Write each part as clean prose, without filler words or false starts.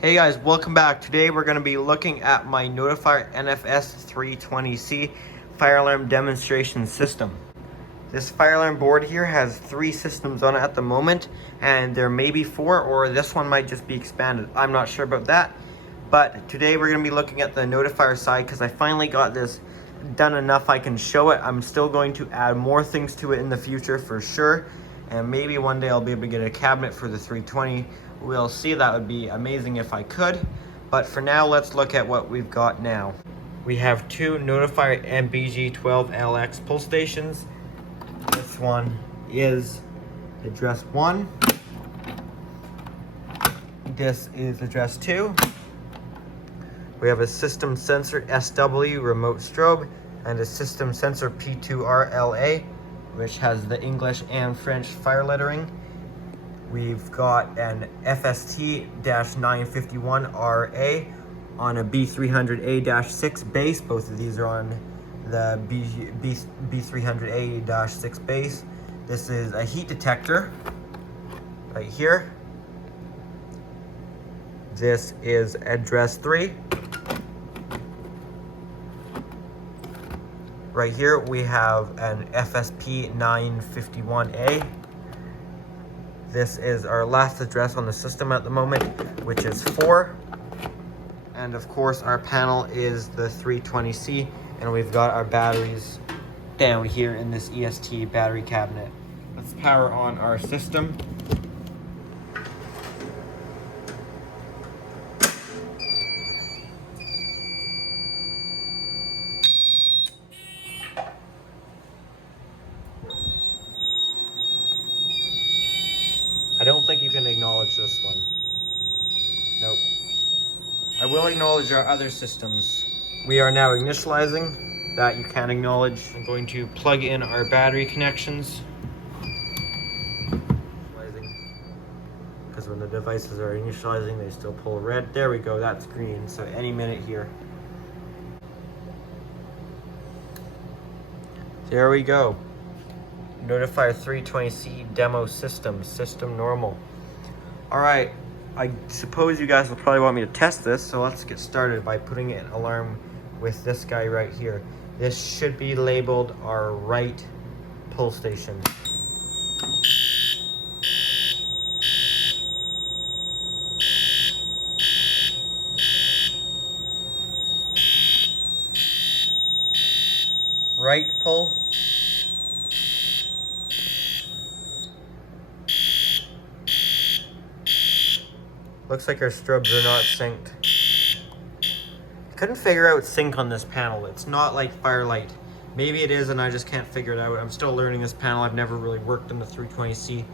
Hey guys, welcome back. Today we're going to be looking at my Notifier NFS-320C fire alarm demonstration system. This fire alarm board here has 3 systems on it at the moment, and there may be 4, or this one might just be expanded. I'm not sure about that, but today we're going to be looking at the Notifier side because I finally got this done enough I can show it. I'm still going to add more things to it in the future for sure, and maybe one day I'll be able to get a cabinet for the 320. We'll see. That would be amazing if I could, but for now let's look at what we've got now. We have 2 Notifier MBG12LX pull stations. This one is address 1. This is address 2. We have a system sensor SW remote strobe and a system sensor P2RLA, which has the English and French fire lettering. We've got an FST-951RA on a B300A-6 base. Both of these are on the B300A-6 base. This is a heat detector right here. This is address 3. Right here we have an FSP-951A. This is our last address on the system at the moment, which is 4. And of course our panel is the 320C, and we've got our batteries down here in this EST battery cabinet. Let's power on our system. I don't think you can acknowledge this one. Nope. I will acknowledge our other systems. We are now initializing. That you can acknowledge. I'm going to plug in our battery connections. Because when the devices are initializing, they still pull red. There we go, that's green. So any minute here. There we go. Notifier 320C demo system normal. Alright, I suppose you guys will probably want me to test this, so let's get started by putting an alarm with this guy right here. This should be labeled our right pull station. Right pull. Looks like our strobes are not synced. Couldn't figure out sync on this panel. It's not like Firelight. Maybe it is and I just can't figure it out. I'm still learning this panel. I've never really worked on the 320C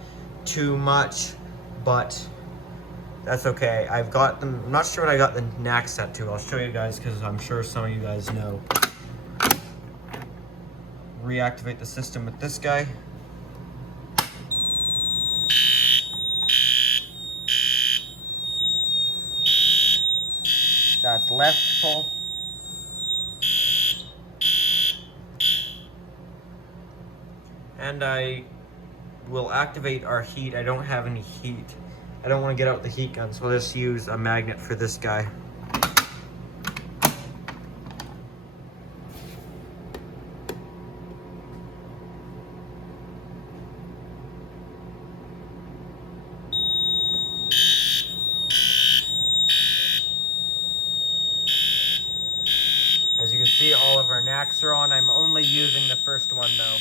too much, but that's okay. I've got them. I'm not sure what I got the knack set to. I'll show you guys because I'm sure some of you guys know. Reactivate the system with this guy. That's left pull. And I will activate our heat. I don't have any heat. I don't want to get out the heat gun, so I'll just use a magnet for this guy. As you can see, all of our knacks are on. I'm only using the first one though.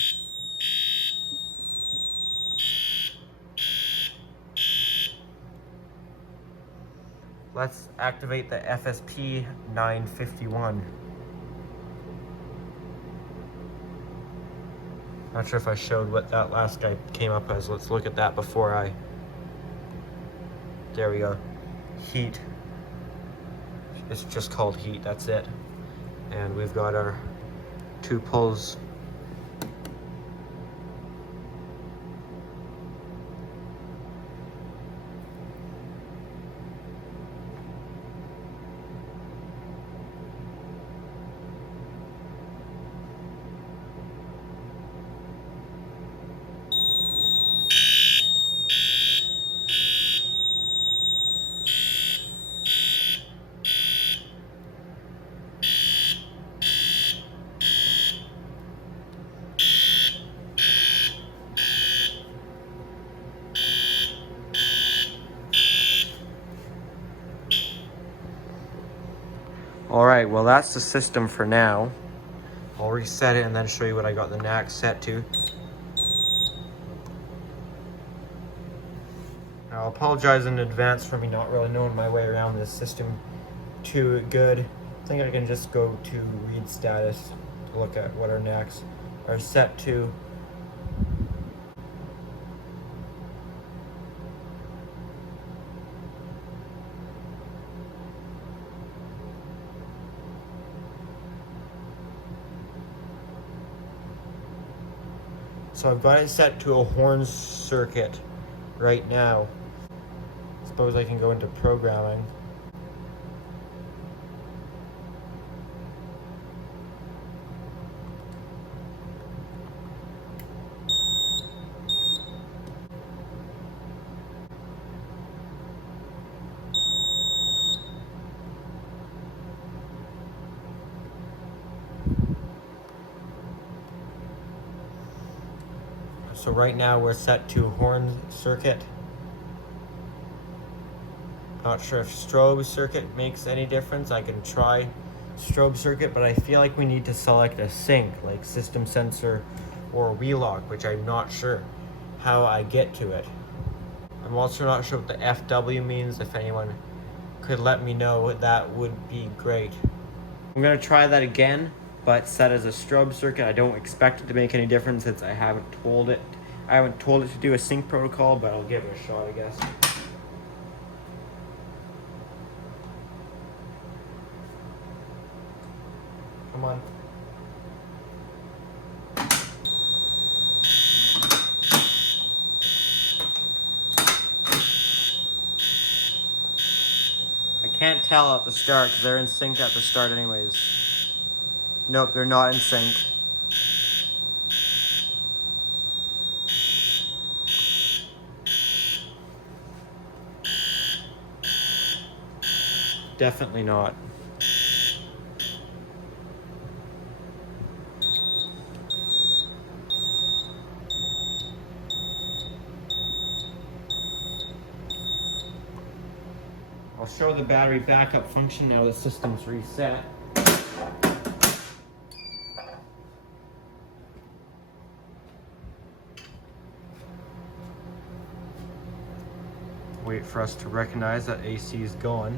Let's activate the FSP-951. Not sure if I showed what that last guy came up as. Let's look at that before I... There we go. Heat. It's just called heat, that's it. And we've got our 2 pulls. All right, well that's the system for now. I'll reset it and then show you what I got the NAC set to. I'll apologize in advance for me not really knowing my way around this system too good. I think I can just go to read status to look at what our NACs are set to. So I've got it set to a horn circuit right now. Suppose I can go into programming. So right now we're set to horn circuit. Not sure if strobe circuit makes any difference. I can try strobe circuit, but I feel like we need to select a sync, like system sensor or relock, which I'm not sure how I get to it. I'm also not sure what the FW means. If anyone could let me know, that would be great. I'm gonna try that again, but set as a strobe circuit. I don't expect it to make any difference since I haven't told it to do a sync protocol, but I'll give it a shot, I guess. Come on. I can't tell at the start because they're in sync at the start anyways. Nope, they're not in sync. Definitely not. I'll show the battery backup function now the system's reset. Wait for us to recognize that AC is gone.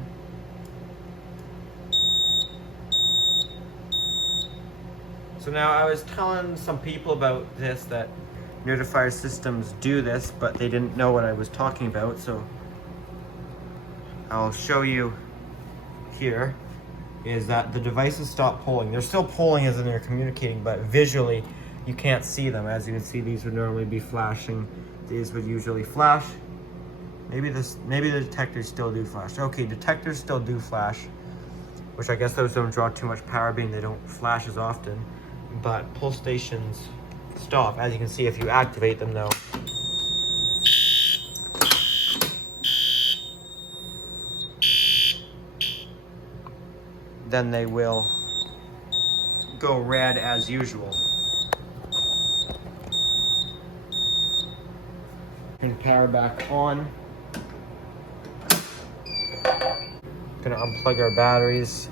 So now I was telling some people about this, that Notifier systems do this, but they didn't know what I was talking about, so I'll show you here is that the devices stop polling. They're still polling as in they're communicating, but visually you can't see them. As you can see, these would normally be flashing. These would usually flash. Maybe the detectors still do flash. Okay, detectors still do flash, which I guess those don't draw too much power being they don't flash as often. But pull stations stop, as you can see if you activate them though. Then they will go red as usual. Turn the power back on. Gonna unplug our batteries.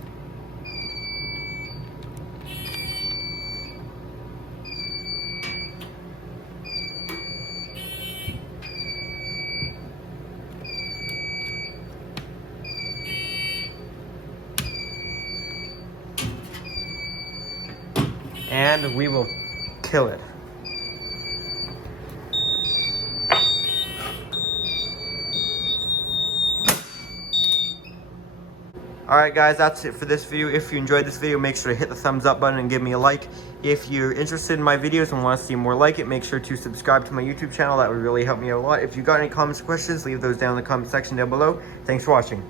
And we will kill it. Alright guys, that's it for this video. If you enjoyed this video, make sure to hit the thumbs up button and give me a like. If you're interested in my videos and want to see more like it, make sure to subscribe to my YouTube channel. That would really help me out a lot. If you got any comments or questions, leave those down in the comment section down below. Thanks for watching.